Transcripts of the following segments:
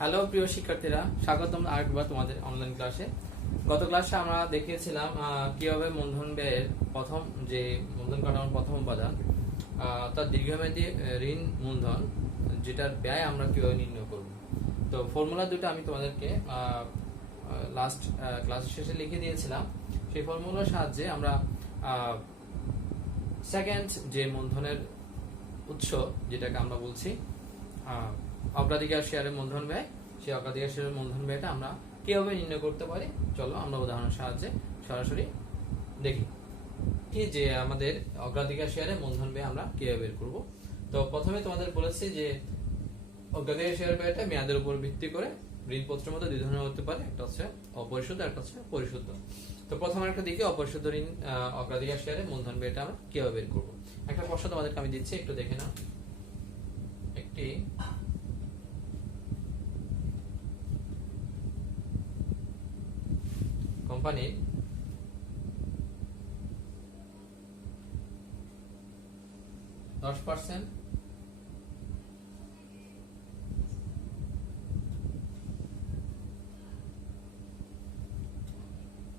Hello প্রিয় শিক্ষার্থীরা, স্বাগতম আরেকবার তোমাদের অনলাইন ক্লাসে। গত ক্লাসে আমরা দেখিয়েছিলাম কিভাবে মূলধন ব্যয়ের প্রথম যে মূলধন কাঠামোর প্রথম উপাদান তার দীর্ঘমেয়াদী ঋণ মূলধন, যেটার ব্যয় আমরা কিভাবে নির্ণয় করব। তো ফর্মুলা দুটো আমি তোমাদেরকে লাস্ট ক্লাসের শেষে লিখে দিয়েছিলাম। সেই ফর্মুলার সাহায্যে আমরা সেকেন্ড যে মূলধনের উৎস, যেটাকে আমরা বলছি অগ্রাধিকার শেয়ারের মূলধন ব্যয়, সেই অগ্রাধিকার শেয়ারের মূলধন ব্যয়টা আমরা কিভাবে নির্ণয় করতে পারি, চলো আমরা উদাহরণের সাহায্যে সরাসরি দেখি কি যে আমাদের অগ্রাধিকার শেয়ারের মূলধন ব্যয় আমরা কিভাবে বের করব। তো প্রথমে তোমাদের বলেছি যে অগ্রাধিকার শেয়ার ব্যয়টা মেয়াদের উপর ভিত্তি করে ঋণপত্রের মধ্যে দুই ধরনের হতে পারে, একটা হচ্ছে অপরিশোধ, একটা হচ্ছে পরিশোধ। তো প্রথমে একটা দিকে অপরিশোধ ঋণ অগ্রাধিকার শেয়ারের মূলধন ব্যয়টা আমরা কিভাবে বের করব। একটা প্রশ্ন তোমাদেরকে আমি দিচ্ছি, একটু দেখে নাও। একটি কোম্পানির %10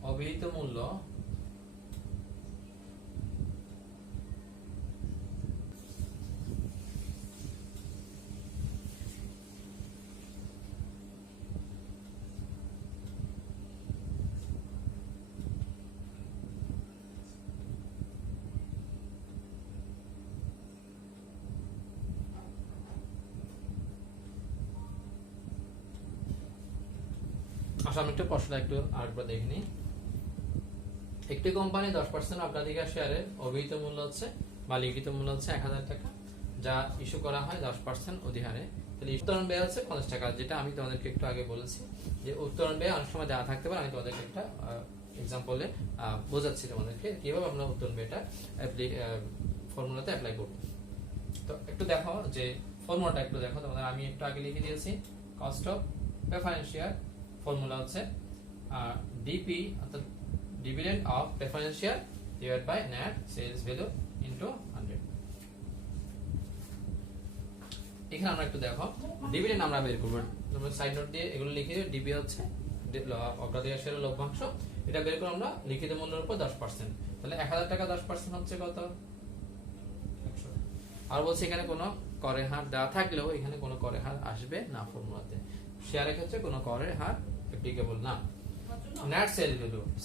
অভিহিত মূল্য আমি একটু প্রশ্নটা একটু আরেকবার দেখে নিই। একটি কোম্পানি 10% অগ্রাধিকার শেয়ারের অভিহিত মূল্য হচ্ছে বা লিখিত মূল্য হচ্ছে 1000 টাকা, যা ইস্যু করা হয় 10% অধিহারে। তাহলে উত্তোলন ব্যয় হচ্ছে 50 টাকা, যেটা আমি তোমাদেরকে একটু আগে বলেছি যে উত্তোলন ব্যয় অনেক সময় দেওয়া থাকতে পারে। আমি তোমাদেরকে একটা এক্সাম্পলে বোঝাচ্ছি তোমাদেরকে কিভাবে আমরা উত্তোলন ব্যয়টা ফর্মুলাতে অ্যাপ্লাই করব। তো একটু দেখো যে ফর্মুলাটা একটু দেখো তোমাদের, আমি একটু আগে লিখে দিয়েছি। Cost of preference share formula হচ্ছে ডিপি, অর্থাৎ dividend of preference share divide by net sales value into 100। এখানে আমরা একটু দেখো ডিভিডেন্ড আমরা বের করব। তোমরা সাইড নোট দিয়ে এগুলো লিখে দিও। ডিপি হচ্ছে অগ্রাধিকার শেয়ারের লভ্যাংশ, এটা বের করে আমরা লিখিত মূল্যের উপর 10%। তাহলে 1000 টাকা 10% হচ্ছে কত? 100। আর বলছি এখানে কোনো করের হার দেওয়া থাকলেও এখানে কোনো করের হার আসবে না ফর্মুলাতে। শেয়ারের ক্ষেত্রে কোনো করের হার অ্যাপ্লিকেবল না। নেট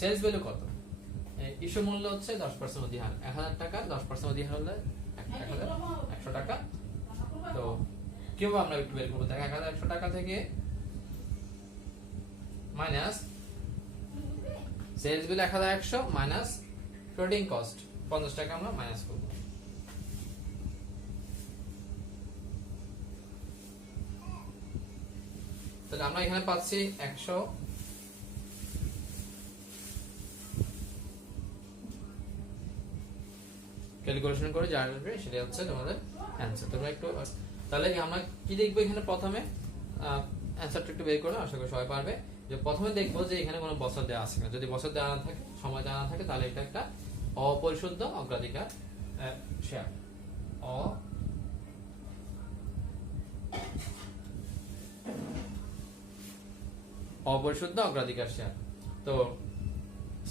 সেলস ভ্যালু কত? ইস্যু মূল্য হচ্ছে 10% অধিহার। 1000 টাকা 10% অধিহার হলে 100 টাকা। তো কিভাবে আমরা একটু বের করবো? দেখ 1100 টাকা থেকে minus sales value 1100 minus trading cost 50 টাকা আমরা মাইনাস করব। তাহলে আমরা এখানে পাচ্ছি 100 ক্যালকুলেশন করে যা আসবে সেটা হচ্ছে তোমাদের অ্যানসার। তোমরা একটু তাহলে আমরা কি দেখবো এখানে? প্রথমে অ্যানসারটা একটু বের করো, আশা করি সবাই পারবে। যে প্রথমে দেখবো যে এখানে কোনো বছর দেওয়া আছে না। যদি বছর দেওয়া না থাকে, সময় দেওয়া না থাকে, তাহলে এটা একটা অপরিশুদ্ধ অগ্রাধিকার শেয়ার। অপরিশুদ্ধ অগ্রাধিকার শেয়ার। তো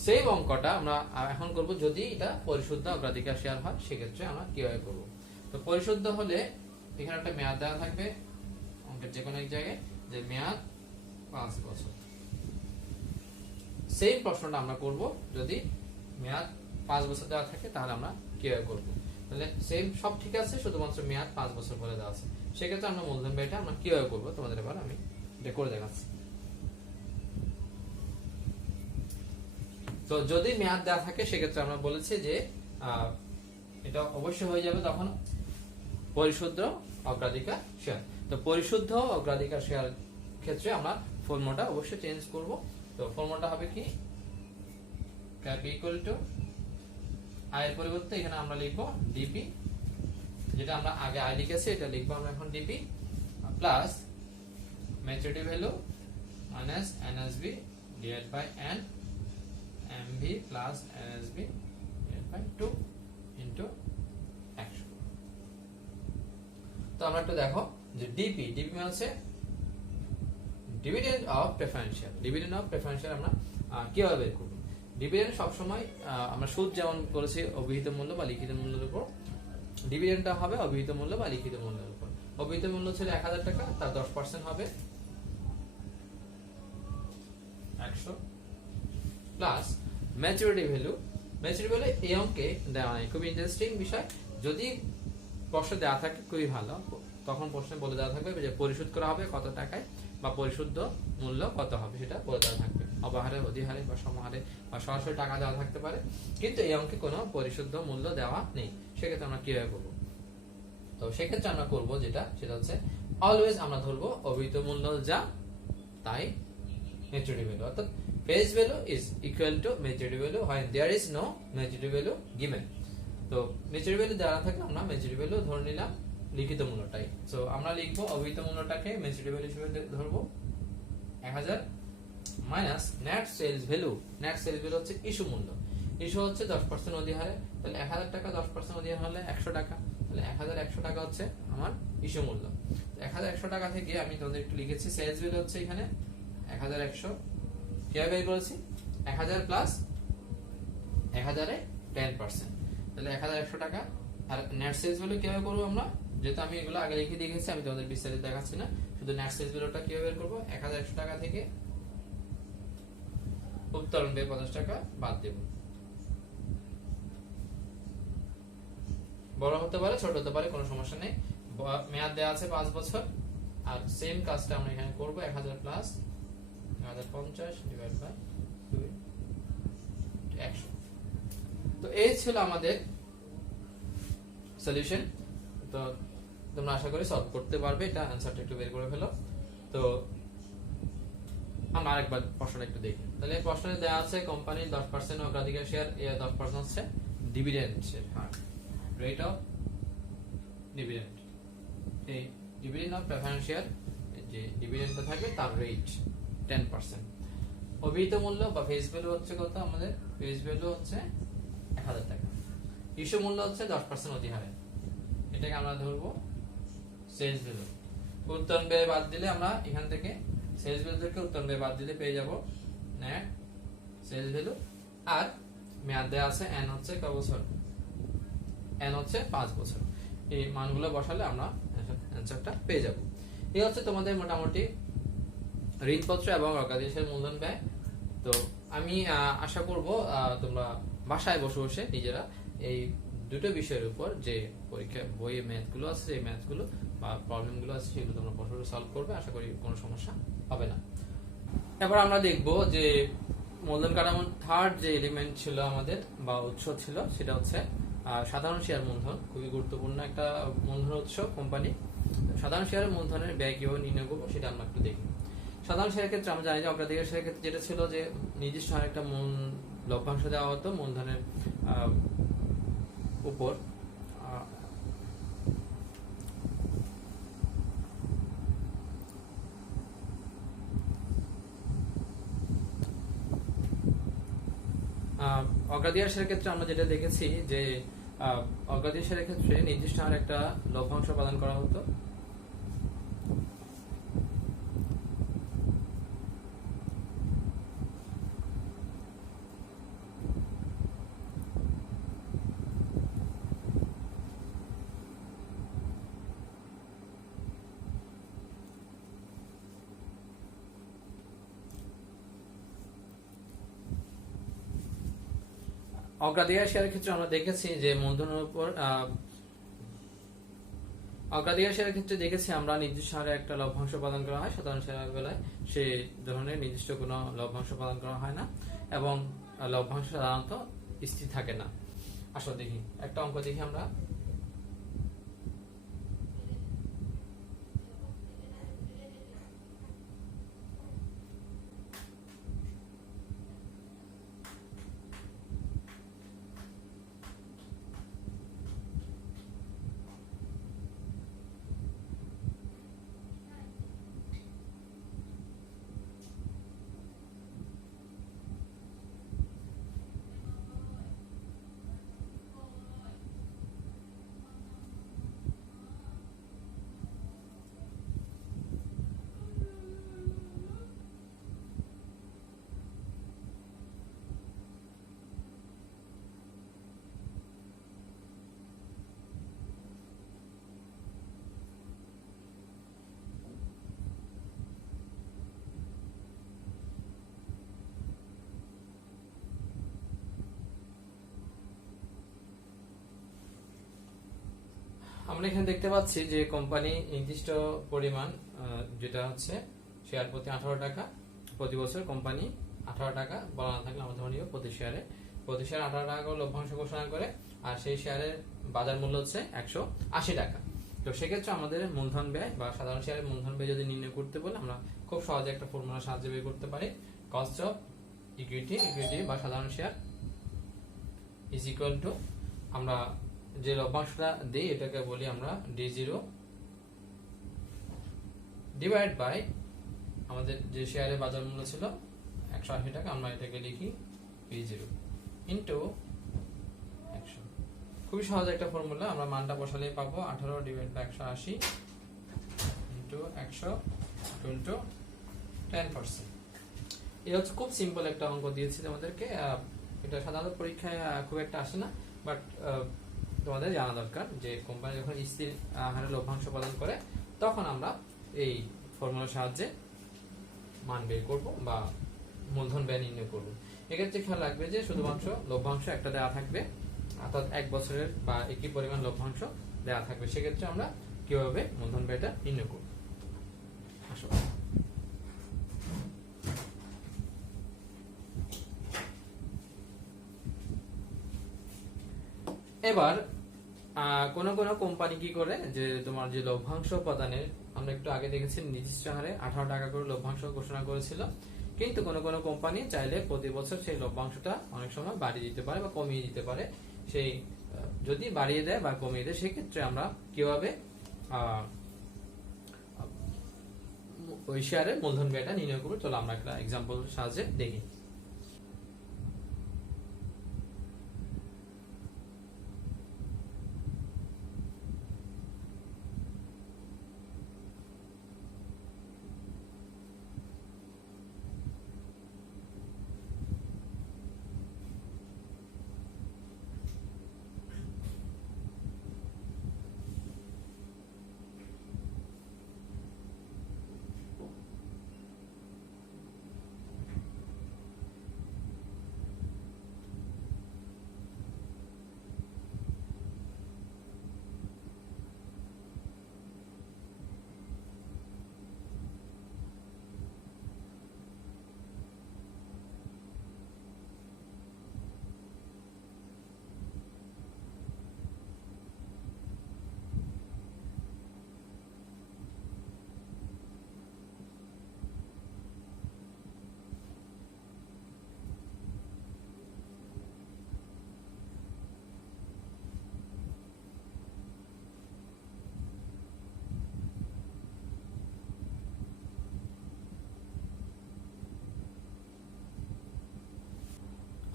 সেই অঙ্কটা আমরা এখন করব যদি এটা পরিশুদ্ধ অগ্রাধিকার শেয়ার হয়, সেক্ষেত্রে আমরা কিভাবে করব। তো পরিশুদ্ধ হলে এখানে একটা মেয়াদ দেওয়া থাকবে অঙ্কের যে কোনো এক জায়গায়, যে মেয়াদ 5 বছর। সেই প্রশ্নটা আমরা করব যদি মেয়াদ 5 বছর দেওয়া থাকে, তাহলে আমরা কিভাবে করব। তাহলে সেম সব ঠিক আছে, শুধুমাত্র মেয়াদ 5 বছর বলে দেওয়া আছে। সেক্ষেত্রে আমরা মূলধন ব্যয়টা আমরা কিভাবে করব তোমাদের এবার আমি এটা করে দেখাচ্ছি। তো যদি মেয়াদ দেওয়া থাকে, সেক্ষেত্রে আমরা বলেছি যে এটা অবশ্যই হয়ে যাবে তখন পরিশুদ্ধ অগ্রাধিকার শেয়ার। তো পরিশুদ্ধ অগ্রাধিকার শেয়ার ক্ষেত্রে আমরা ফর্মুলাটা অবশ্যই চেঞ্জ করব। তো ফর্মুলাটা হবে কি? ক্যাপ ইকুয়াল টু আয়ের পরিবর্তে এখানে আমরা লিখব ডিপি, যেটা আমরা আগে আয় লিখেছি এটা লিখবো আমরা এখন DP, plus maturity value minus NSB divide by N MV plus NSB by 2 into 100। তো আমরা একটু দেখো যে ডিপি মানে হচ্ছে ডিভিডেন্ড অফ প্রেফারেন্সিয়াল আমরা কিভাবে বের করব? ডিভিডেন্ড সবসময় আমরা সুদ যেমন করেছি অভিহিত মূল্য বা লিখিত মূল্যের উপর, ডিভিডেন্ডটা হবে অভিহিত মূল্য বা লিখিত মূল্যের উপর। অভিহিত মূল্য ছিল 1000 টাকা, তার 10% হবে 100 plus maturity value. Maturity value এই অঙ্কে দেওয়া নাই, খুব ইন্টারেস্টিং বিষয়। যদি প্রশ্ন দেওয়া থাকে খুবই ভালো, তখন প্রশ্নে বলে দেওয়া থাকবে যে পরিশোধ করা হবে কত টাকায় বা পরিশুদ্ধ মূল্য কত হবে সেটা বলে দেওয়া থাকবে, অবহারে, অধিহারে বা সমহারে বা সরাসরি টাকা দেওয়া থাকতে পারে। কিন্তু এই অঙ্কে কোনো পরিশুদ্ধ মূল্য দেওয়া নেই। সেক্ষেত্রে আমরা কিভাবে করবো? তো সেক্ষেত্রে আমরা করবো যেটা, সেটা হচ্ছে অলওয়েজ আমরা ধরবো অভিহিত মূল্য যা তাই ম্যাচুরিটি ভ্যালু, অর্থাৎ face value is equal to maturity value when there is no maturity value given। তো ম্যাচুরিটি ভ্যালু দেওয়া থাকলে আমরা ম্যাচুরিটি ভ্যালু ধরে নিলাম লিখিত মূল্যটাই। সো আমরা লিখবো অভিহিত মূল্যটাকে ম্যাচুরিটি ভ্যালু হিসেবে ধরবো 1000 minus net sales value. Net sales value হচ্ছে ইস্যু মূল্য, ইস্যু হচ্ছে 10% অধিহারে, তাহলে 1000 টাকা 10% অধিহার হলে 100 টাকা, তাহলে 1100 টাকা হচ্ছে আমার ইস্যু মূল্য। 1100 টাকা থেকে আমি তোমাদের একটু লিখেছি সেলস ভ্যালু হচ্ছে এখানে 1100, কিভাবে বের করেছি 1000 প্লাস 1000 এ 10%, তাহলে 1100 টাকা। আর নেট সেলস ভ্যালু কিভাবে করবো আমরা, যেহেতু আমি এগুলো আগে লিখে দিয়ে গেছি, আমি তোমাদের বিস্তারিত দেখাচ্ছি না, শুধু নেট সেলস ভ্যালুটা কিভাবে বের করবো, 1100 টাকা থেকে উত্তোলন ব্যয় 50 টাকা বাদ দেব। বড় হতে পারে ছোট হতে পারে কোনো সমস্যা নেই, মেয়াদ দেওয়া আছে 5 বছর। আর সেম কাজটা আমরা এখানে করব 1000 প্লাস 1050 ডিভাইড বাই 100। তো এই ছিল আমাদের সলিউশন। তো তোমরা আশা করি সলভ করতে পারবে, এটা অ্যানসারটা একটু বের করে ফেলো। তো আমরা আরেকবার প্রশ্নটা একটু দেখি। তাহলে প্রশ্নে দেওয়া আছে কোম্পানির 10% অগ্রাধিকার শেয়ার, এর 10% হচ্ছে ডিভিডেন্ডের হার, রেট অফ ডিভিডেন্ড। এই ডিভিডেন্ড অফ প্রেফারেন্স শেয়ার যে ডিভিডেন্ডটা থাকবে তার রেট 10%। অভিহিত মূল্য বা ফেস ভ্যালু হচ্ছে কত, আমাদের ফেস ভ্যালু হচ্ছে 1000 টাকা, ইস্যু মূল্য হচ্ছে 10% অধিহারে, এটাকে আমরা ধরবো সেলস ভ্যালু। উত্তোলন ব্যয় বাদ দিলে আমরা এখান থেকে সেলস ভ্যালু থেকে উত্তোলন ব্যয় বাদ দিলে পেয়ে যাব নেট সেলস ভ্যালু। আর মেয়াদ দেওয়া আছে এন হচ্ছে কয় বছর, এন হচ্ছে 5 বছর। এই মানগুলো বসালে আমরা অ্যানসারটা পেয়ে যাব। এই হচ্ছে তোমাদের মোটামুটি ঋণপত্র এবং অগ্রাধিকার মূলধন ব্যয়। তো আমি আশা করব তোমরা বাসায় বসে বসে নিজেরা এই দুটো বিষয়ের উপর যে পরীক্ষা বইয়ে ম্যাথগুলো আছে, যে ম্যাথগুলো বা প্রবলেমগুলো আছে সেগুলো তোমরা বসে বসে সলভ করবে, আশা করি কোনো সমস্যা হবে না। এবার আমরা দেখব যে মূলধন কাঠামোর থার্ড যে এলিমেন্ট ছিল আমাদের বা উৎস ছিল, সেটা হচ্ছে সাধারণ শেয়ার মূলধন। খুবই গুরুত্বপূর্ণ একটা মূলধন উৎস কোম্পানি। সাধারণ শেয়ারের মূলধনের ব্যয় কিভাবে নির্ণয় করবো সেটা আমরা একটু দেখি। সাধারণ শেয়ারের ক্ষেত্রে আমরা জানি যে অগ্রাধিকার শেয়ারের ক্ষেত্রে যেটা ছিল যে নির্দিষ্ট হারে একটা লভ্যাংশ দেওয়া হতো মূলধনের উপর। অগ্রাধিকার শেয়ারের ক্ষেত্রে আমরা যেটা দেখেছি যে অগ্রাধিকার শেয়ারের ক্ষেত্রে নির্দিষ্ট হারে একটা লভ্যাংশ প্রদান করা হতো। অগ্রাধিকার শেয়ারের ক্ষেত্রে আমরা দেখেছি যে মূলধনের উপর অগ্রাধিকার শেয়ারের ক্ষেত্রে দেখেছি আমরা নির্দিষ্ট হারে একটা লভ্যাংশ প্রদান করা হয়। সাধারণ শেয়ারের বেলায় সে ধরনের নির্দিষ্ট কোনো লভ্যাংশ প্রদান করা হয় না এবং লভ্যাংশ সাধারণত স্থির থাকে না। আসো দেখি একটা অঙ্ক দেখি আমরা। আমরা এখানে দেখতে পাচ্ছি যে কোম্পানি নির্দিষ্ট পরিমাণ যেটা হচ্ছে শেয়ার প্রতি 18 টাকা প্রতি বছর কোম্পানি 18 টাকা বলা না থাকলে আমরা ধরে নিব প্রতি শেয়ারে 18 টাকা করে লভ্যাংশ ঘোষণা করে, আর সেই শেয়ারের বাজার মূল্য হচ্ছে 180 টাকা। তো সেক্ষেত্রে আমাদের মূলধন ব্যয় বা সাধারণ শেয়ারের মূলধন ব্যয় যদি নির্ণয় করতে বলে আমরা খুব সহজে একটা ফর্মুলার সাহায্যে বের করতে পারি। কস্ট অফ ইকুইটি বা সাধারণ শেয়ার ইজ ইকুয়াল টু, আমরা যে লভ্যাংশটা দিই এটাকে বলি আমরা D0 ডিভাইড বাই আমাদের যে শেয়ারের বাজার মূল্য ছিল 180 টাকা, আমরা এটাকে লিখি P0 ইন্টু 100। খুবই সহজ একটা ফর্মুলা, আমরা মানটা বসালেই পাবো 18 ডিভাইড বাই 180 ইন্টু 100 ইন্টু 10%। এই হচ্ছে খুব সিম্পল একটা অঙ্ক দিয়েছি তোমাদেরকে। এটা সাধারণত পরীক্ষায় খুব একটা আসে না, বাট তোমাদের জানা দরকার যে কোম্পানি যখন স্থির হারে লভ্যাংশ প্রদান করে তখন আমরা এই ফর্মুলার সাহায্যে মান বের করব বা মূলধন ব্যয় নির্ণয় করব। এক্ষেত্রে খেয়াল রাখবে যে শুধুমাত্র লভ্যাংশ একটা দেওয়া থাকবে, অর্থাৎ 1 বছরের বা একই পরিমাণ লভ্যাংশ দেওয়া থাকবে। সেক্ষেত্রে আমরা কিভাবে মূলধন ব্যয়টা নির্ণয় করব। আসো এবার কোন কোন কোম্পানি কি করে যে তোমার যে লভ্যাংশ প্রদানের, আমরা একটু আগে দেখেছি নির্দিষ্ট হারে 18 টাকা করে লভ্যাংশ ঘোষণা করেছিল, কিন্তু কোন কোন কোম্পানি চাইলে প্রতি বছর সেই লভ্যাংশটা অনেক সময় বাড়িয়ে দিতে পারে বা কমিয়ে দিতে পারে। সেই যদি বাড়িয়ে দেয় বা কমিয়ে দেয় সেক্ষেত্রে আমরা কিভাবে ওই শেয়ারের মূলধন ব্যয়টা নির্ণয় করবো, চলো আমরা একটা এক্সাম্পল সাহায্যে দেখি।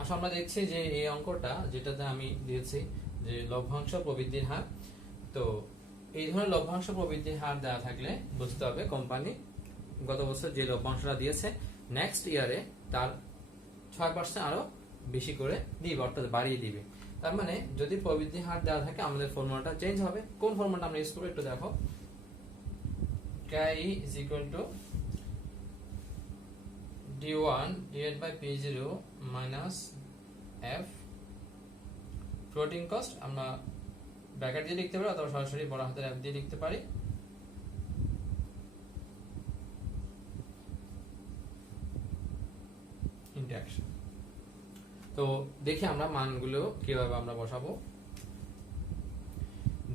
আসলে আমরা দেখছি যে এই অঙ্কটা যেটাতে আমি দিয়েছি যে লভ্যাংশ প্রবৃদ্ধির হার, তো এই ধরনের লভ্যাংশ প্রবৃদ্ধির হার দেওয়া থাকলে বুঝতে হবে কোম্পানি গত বছর যে লভ্যাংশটা দিয়েছে নেক্সট ইয়ারে তার 6% আরো বেশি করে দিবে, অর্থাৎ বাড়িয়ে দিবে। তার মানে যদি প্রবৃদ্ধির হার দেওয়া থাকে আমাদের ফর্মুলাটা চেঞ্জ হবে। কোন ফর্মুলাটা আমরা ইউজ করব একটু দেখো। KI is equal to D1 divided by P0 minus F floating cost, আমরা ব্র্যাকেট দিয়ে লিখতে পারি অথবা সরাসরি বড় হাতের F দিয়ে লিখতে পারি। ইন্টারঅ্যাকশন। তো দেখি আমরা মানগুলো কিভাবে আমরা বসাবো।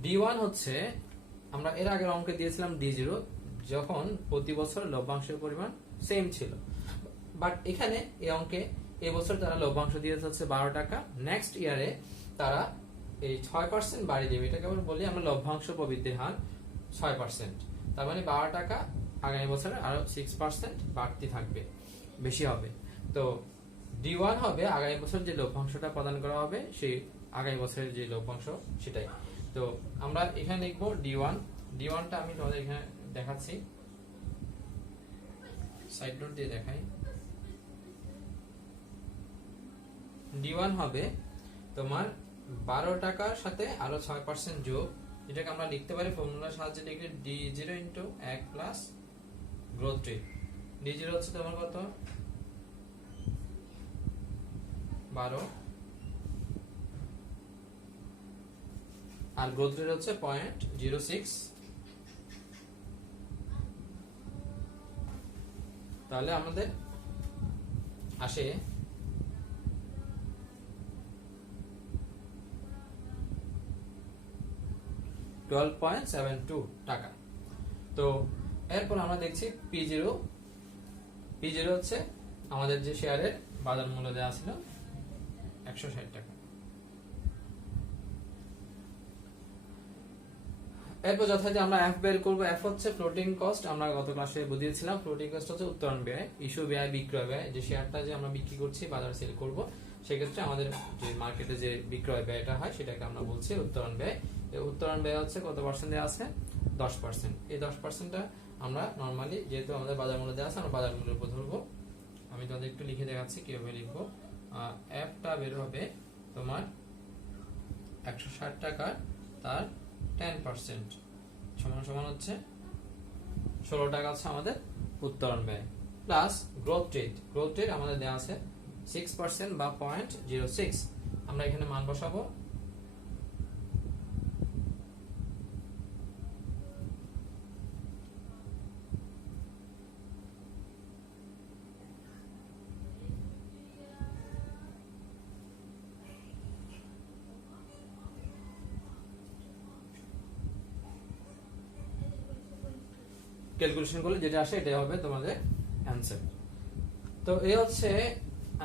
D1 হচ্ছে আমরা এর আগের অঙ্কে দিয়েছিলাম D0 যখন প্রতি বছর লভ্যাংশের পরিমাণ সেম ছিল, বাট এখানে এই অঙ্কে এই বছর তারা লভ্যাংশ দিয়েছে হচ্ছে 12 টাকা, নেক্সট ইয়ারে তারা এই 6% বাড়িয়ে দেবে। এটাকে আমরা বলি আমরা লভ্যাংশ প্রবৃদ্ধির হার 6%। তার মানে 12 টাকা আগামী বছরে আরো 6% বাড়তি থাকবে, বেশি হবে। তো D1 হবে আগামী বছর যে লভ্যাংশটা প্রদান করা হবে সেই আগামী বছরের যে লভ্যাংশ সেটাই। তো আমরা এখানে লিখবো D1টা আমি তোমাদের এখানে দেখাচ্ছি, সাইড নোট দিয়ে দেখাই। D1 হবে তোমার 12 টাকার সাথে আরো 6% যোগ, যেটাকে আমরা লিখতে পারি ফর্মুলার সাহায্যে লিখলে D0 into 1 plus growth rate. D0 হচ্ছে তোমার কত 12, আর গ্রোথ রেট হচ্ছে 0.06। তাহলে আমাদের আসে 12.72 টাকা। তো এরপর আমরা দেখছি P0 হচ্ছে আমাদের যে শেয়ারের বাজার মূল্য দেওয়া ছিল 160 টাকা। এরপর যথারীতি আমরা এফ বের করব। এফ হচ্ছে ফ্লোটিং কস্ট। আমরা গত ক্লাসে বুঝিয়েছিলাম ফ্লোটিং কস্ট হচ্ছে উত্তোলন ব্যয়, ইস্যু ব্যয়, বিক্রয় ব্যয়। যে শেয়ারটা যে আমরা বিক্রি করছি বাজারে সেল করব, সেক্ষেত্রে আমাদের যে মার্কেটে যে বিক্রয় ব্যয়টা হয় সেটাকে আমরা বলছি উত্তোলন ব্যয়। এই উত্তোলন ব্যয় হচ্ছে কত পার্সেন্ট দেওয়া আছে? 10%। এই 10%টা আমরা নরমালি যেহেতু আমাদের বাজার মূল্য দেওয়া আছে আমরা বাজার মূল্যের উপর ধরবো। আমি তোমাদের একটু লিখে দেখাচ্ছি কিভাবে লিখবো। এফটা বের হবে তোমার 160 টাকার তার 10% সমান হচ্ছে 16 টাকা হচ্ছে আমাদের উত্তোলন ব্যয়, প্লাস গ্রোথ রেট আমাদের দেওয়া আছে 6% বা 0.06। আমরা এখানে মান বসাবো। ক্যালকুলেশন করলে যেটা আসে এটাই হবে তোমাদের অ্যানসার। তো এই হচ্ছে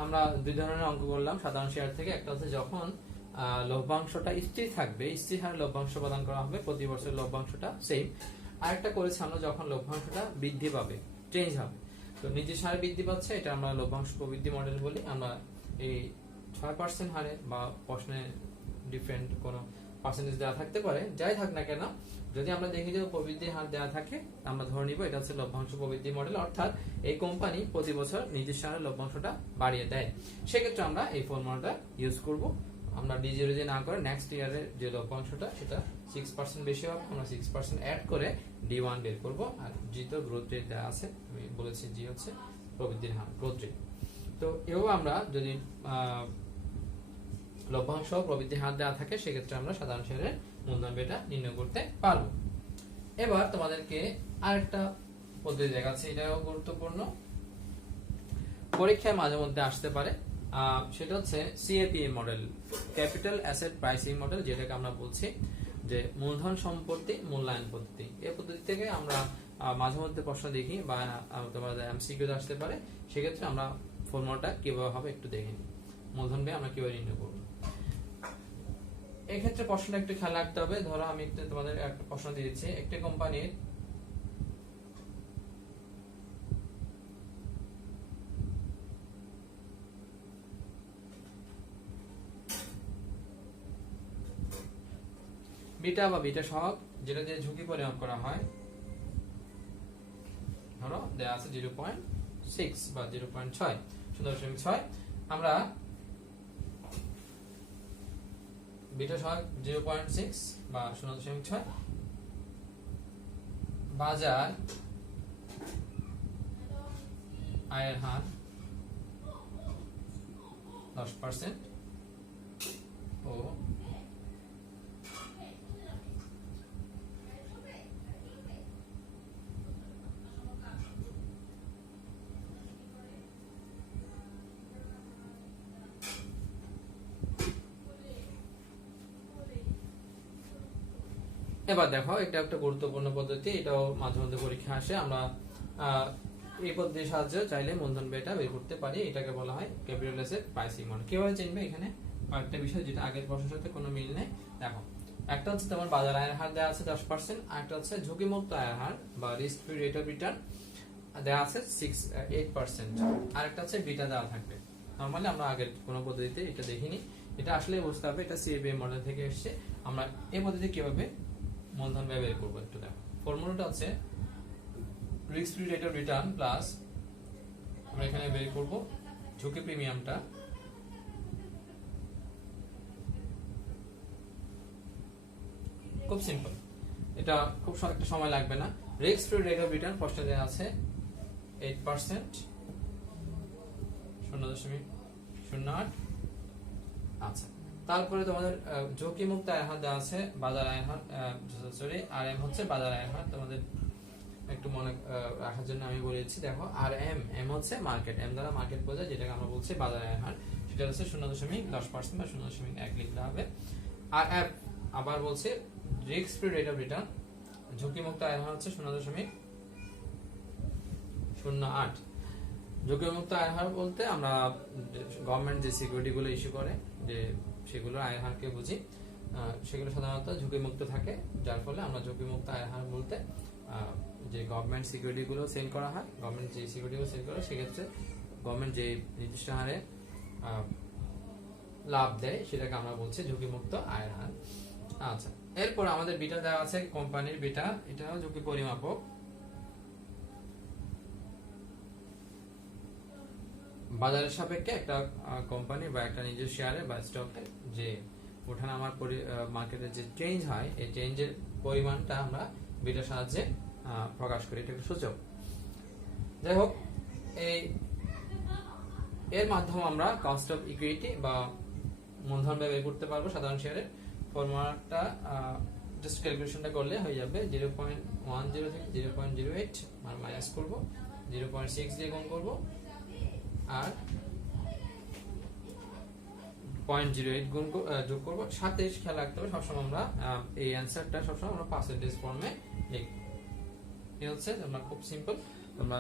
আমরা দুই ধরনের অঙ্ক করলাম সাধারণ শেয়ার থেকে। একটা হচ্ছে যখন লভ্যাংশটা স্থির থাকবে, স্থির হারে লভ্যাংশ প্রদান করা হবে, প্রতি বছর লভ্যাংশটা সেম। আরেকটা করেছি আমরা যখন লভ্যাংশটা বৃদ্ধি পাবে, চেঞ্জ হবে। তো নির্দিষ্ট হারে বৃদ্ধি পাচ্ছে, এটা আমরা লভ্যাংশ প্রবৃদ্ধি মডেল বলি। আমরা এই 6% হারে বা প্রশ্নে ডিফারেন্ট কোনো পার্সেন্টেজ দেওয়া থাকতে পারে, যাই থাক না কেন, যদি আমরা দেখি যে প্রবৃদ্ধির হার দেওয়া থাকে আমরা ধরে নিব এটা হচ্ছে লভ্যাংশ প্রবৃদ্ধি মডেল, অর্থাৎ এই কোম্পানি প্রতি বছর নির্দিষ্ট হারে লভ্যাংশটা বাড়িয়ে দেয়। সেক্ষেত্রে আমরা এই ফর্মুলাটা ইউজ করব। আমরা D0 দিয়ে না করে নেক্সট ইয়ারের যে লভ্যাংশটা সেটা 6% বেশি হবে, আমরা 6% অ্যাড করে D1 বের করব। আর G তো গ্রোথ রেট দেওয়া আছে, আমি বলেছি G হচ্ছে প্রবৃদ্ধির হার, গ্রোথ রেট। তো এভাবে আমরা যদি লভ্যাংশ প্রবৃদ্ধির হার দেওয়া থাকে সেক্ষেত্রে আমরা সাধারণ শেয়ারের মূলধন ব্যয়টা নির্ণয় করতে পারবো। এবার তোমাদেরকে আরেকটা পদ্ধতি দেখাচ্ছি, এটাও গুরুত্বপূর্ণ, পরীক্ষায় মাঝে মধ্যে আসতে পারে। সেটা হচ্ছে CAPM model, capital asset pricing model, যেটাকে আমরা বলছি যে মূলধন সম্পত্তি মূল্যায়ন পদ্ধতি। এই পদ্ধতি থেকে আমরা মাঝে মধ্যে প্রশ্ন দেখি বা তোমাদের MCQ আসতে পারে। সেক্ষেত্রে আমরা ফর্মুলাটা কিভাবে হবে একটু দেখে নিই। মূলধন ব্যয় আমরা কিভাবে নির্ণয় করব, এক্ষেত্রে প্রশ্নটা একটু খেয়াল রাখতে হবে। ধরো আমি তোমাদের একটা প্রশ্ন দিয়েছি, একটি কোম্পানির বিটা বা বিটা সহগ, যেটা দিয়ে ঝুঁকি পরিমাপ করা হয়, ধরো দেয়া আছে 0.6 বা 0.6, আমরা বিটা সহগ 0.6 বা 0.6, বাজার আয়ের হার 10% ও এবার দেখো এটা একটা গুরুত্বপূর্ণ পদ্ধতি, এটাও মাঝে মধ্যে পরীক্ষা আসে। আমরা এই পদ্ধতির সাহায্যে চাইলে মূলধন ব্যয়টা বের করতে পারি। এটাকে বলা হয় ক্যাপিটাল অ্যাসেট প্রাইসিং মডেল। কিভাবে চিনবে, এখানে কয়েকটা বিষয় যেটা আগের প্রশ্নের সাথে কোনো মিল নেই। দেখো, একটা হচ্ছে তোমার বাজার আয়ের হার দেওয়া আছে 10%, আর একটা হচ্ছে ঝুঁকিমুক্ত আয়ের হার বা risk free rate of return দেওয়া আছে 8%, আর একটা হচ্ছে বিটা দেওয়া থাকবে। নরমালি আমরা আগের কোনো পদ্ধতিতে এটা দেখিনি, এটা আসলে বুঝতে হবে এটা CAPM মডেল থেকে এসেছে। আমরা এই পদ্ধতি কিভাবে মূলধন ব্যয় বের করবো একটু দেখো। ফর্মুলাটা হচ্ছে risk free rate of return plus আমরা এখানে বের করব ঝুঁকি প্রিমিয়ামটা, খুব সিম্পল, এটা খুব একটা সময় লাগবে না। Risk free rate of return প্রশ্নে দেওয়া আছে 8%, 0.08। আচ্ছা, তারপরে তোমাদের ঝুঁকিমুক্ত আয়ের হার দেওয়া আছে বাজার আয়ের হার, সরি RM হচ্ছে বাজার আয়ের হার। তোমাদের একটু মনে রাখার জন্য আমি বলেছি, দেখো আর এম হচ্ছে মার্কেট, এম দ্বারা মার্কেট বোঝায়, যেটাকে আমরা বলছি বাজার আয়ের হার, সেটা হচ্ছে 0.10% বা 0.1 লিখতে হবে। আর এফ আবার বলছে risk free rate of return, ঝুঁকিমুক্ত আয়ের হার হচ্ছে 0.08। ঝুঁকিমুক্ত আয়ের হার বলতে আমরা গভর্নমেন্ট যে সিকিউরিটি গুলো ইস্যু করে যে সেগুলোর আয়ের হারকে বুঝি, সেগুলো সাধারণত ঝুঁকিমুক্ত থাকে, যার ফলে আমরা ঝুঁকিমুক্ত আয়ের হার বলতে যে গভর্নমেন্ট সিকিউরিটি গুলো সেল করা হয়, গভর্নমেন্ট যে সিকিউরিটি গুলো সেল করে সেক্ষেত্রে গভর্নমেন্ট যে নির্দিষ্ট হারে লাভ দেয় সেটাকে আমরা বলছি ঝুঁকিমুক্ত আয়ের হার। আচ্ছা, এরপর আমাদের বিটা দেওয়া আছে কোম্পানির বিটা, এটা ঝুঁকি পরিমাপক। বাজারের সাপেক্ষে একটা কোম্পানি বা একটা নিজের শেয়ারে বা স্টকে যে ওঠানামার মার্কেটে যে চেঞ্জ হয়, এই চেঞ্জের পরিমাণটা আমরা বিটার সাহায্যে প্রকাশ করি, এটা একটা সূচক। যাই হোক, এর মাধ্যমে আমরা কস্ট অফ ইকুইটি বা মূলধন ব্যয় বের করতে পারবো। সাধারণ শেয়ারের ফর্মুলাটা জাস্ট ক্যালকুলেশনটা করলে হয়ে যাবে। 0.10 থেকে 0.08 মাইনাস করবো, 0.6 দিয়ে গুণ করবো, আর 0.08 গুণ যোগ করবো, সাথে খেয়াল রাখতে হবে সবসময় আমরা এই অ্যান্সারটা সবসময় আমরা পার্সেন্টেজ ফর্মে লিখব। এই হচ্ছে আমরা খুব সিম্পল, তোমরা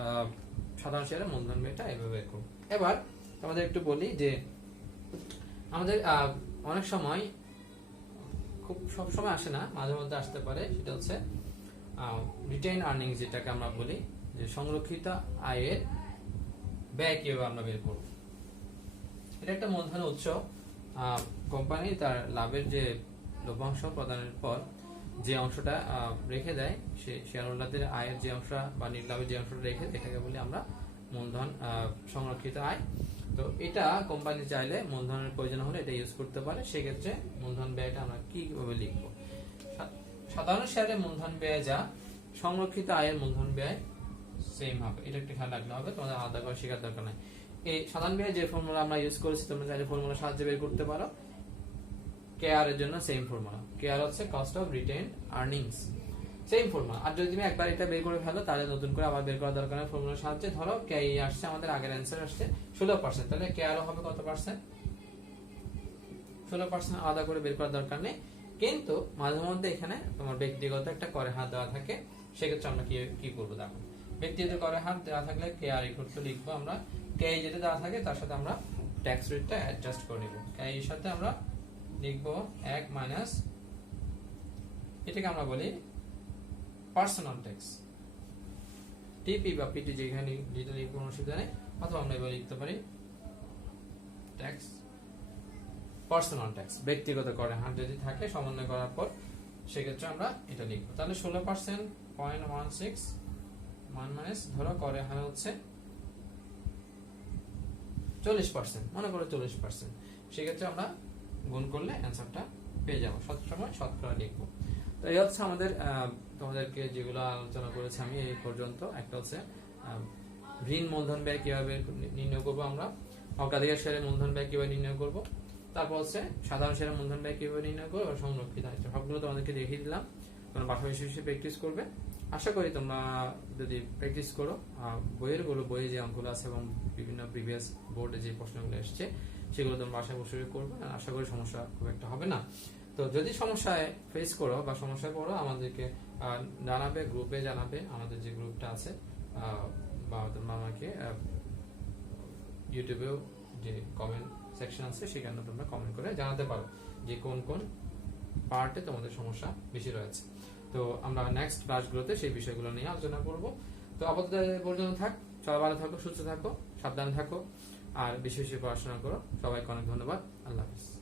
সাধারণ শেয়ারের মূলধন ব্যয়টা এভাবে বের করবো। এবার তোমাদের একটু বলি যে আমাদের অনেক সময়, খুব সব সময় আসে না, মাঝে মধ্যে আসতে পারে, সেটা হচ্ছে রিটেইন আর্নিংস, যেটাকে আমরা বলি যে সংরক্ষিত আয়ের ব্যয় কিভাবে আমরা বের করব। এটা একটা মূলধন উৎস। কোম্পানি তার লাভের যে লভ্যাংশ প্রদানের পর যে অংশটা রেখে দেয়, সে শেয়ার হোল্ডারদের আয়ের যে অংশটা বা নির্লাভের যে অংশটা রেখে, এটাকে বলি আমরা মূলধন সংরক্ষিত আয়। তো এটা কোম্পানি চাইলে মূলধনের প্রয়োজন হলে এটা ইউজ করতে পারে। সেক্ষেত্রে মূলধন ব্যয়টা আমরা কিভাবে লিখবো? সাধারণ শেয়ারের মূলধন ব্যয় যা, সংরক্ষিত আয়ের মূলধন ব্যয় সেম হবে, এটা একটু খেয়াল রাখলে হবে, তোমাদের আলাদা করে শেখার দরকার নাই। এই সাধারণ ব্যয় যে ফর্মুলা আমরা ইউজ করেছি, তোমরা চাইলে ফর্মুলার সাহায্যে বের করতে পারো। কেআর এর জন্য সেম ফর্মুলা, কেআর হচ্ছে cost of retained earnings, same formula. আর যদি তুমি একবার এটা বের করে ফেলো, তাহলে নতুন করে আবার বের করার দরকার নেই। ফর্মুলার সাহায্যে ধরো কে আসছে, আমাদের আগের অ্যান্সার আসছে 16%, তাহলে কেআর হবে কত পার্সেন্ট? 16% আলাদা করে বের করার দরকার নেই। কিন্তু মাঝে মধ্যে এখানে তোমার ব্যক্তিগত একটা করে হার দেওয়া থাকে, সেক্ষেত্রে আমরা কি করবো দেখো। ব্যক্তিগত করে হার দেওয়া থাকলে কেআর ইকুয়াল টু লিখবো আমরা, কে যেটা দেওয়া থাকে তার সাথে আমরা ট্যাক্স রেটটা অ্যাডজাস্ট করে নিব। কে এর সাথে আমরা লিখবো 1 মাইনাস, এটাকে আমরা বলি পার্সোনাল ট্যাক্স, টিপি বা পিটি, যেখানে যেটা লিখবো কোনো অসুবিধা নেই, অথবা আমরা এবার লিখতে পারি ট্যাক্স, পার্সোনাল ট্যাক্স। ব্যক্তিগত করে হার যদি থাকে সমন্বয় করার পর, সেক্ষেত্রে আমরা এটা লিখবো। তাহলে 16% 0.16 মাইনাস, ধরো করে হার হচ্ছে 40%, মনে করো 40%, সেক্ষেত্রে আমরা গুণ করলে অ্যান্সারটা পেয়ে যাবো। সবসময় শতকরা লিখবো। তো এই হচ্ছে আমাদের তোমাদেরকে যেগুলো আলোচনা করেছি আমি এই পর্যন্ত। একটা হচ্ছে ঋণ মূলধন ব্যয় কিভাবে নির্ণয় করবো আমরা, অগ্রাধিকার শেয়ারের মূলধন ব্যয় কিভাবে নির্ণয় করবো, তারপর হচ্ছে সাধারণ শেয়ারের মূলধন ব্যয় কিভাবে নির্ণয় করবো, সংরক্ষিত আয়, সবগুলো তোমাদেরকে দেখিয়ে দিলাম। তোমরা বাসা বেশি প্র্যাকটিস করবে। আশা করি তোমরা যদি প্র্যাকটিস করো, বইয়ে যে অঙ্কগুলো আছে এবং বিভিন্ন প্রিভিয়াস বোর্ডে যে প্রশ্নগুলো এসছে সেগুলো তোমরা বাসায় বসে করবে, আশা করি সমস্যা খুব একটা হবে না। তো যদি সমস্যায় ফেস করো বা সমস্যায় পড়ো, আমাদেরকে জানাবে, গ্রুপে জানাবে, আমাদের যে গ্রুপটা আছে, বা তোমরা আমাকে ইউটিউবেও যে কমেন্ট সেকশন আছে সেখানে তোমরা কমেন্ট করে জানাতে পারো যে কোন কোন পার্টে তোমাদের সমস্যা বেশি রয়েছে। তো আমরা নেক্সট ক্লাসগুলোতে সেই বিষয়গুলো নিয়ে আলোচনা করব। তো আপাতত পর্যন্ত থাক, সবাই ভালো থাকো, সুস্থ থাকো, সাবধানে থাকো, আর বেশি বেশি পড়াশোনা করো। সবাইকে অনেক ধন্যবাদ। আল্লাহ হাফিজ।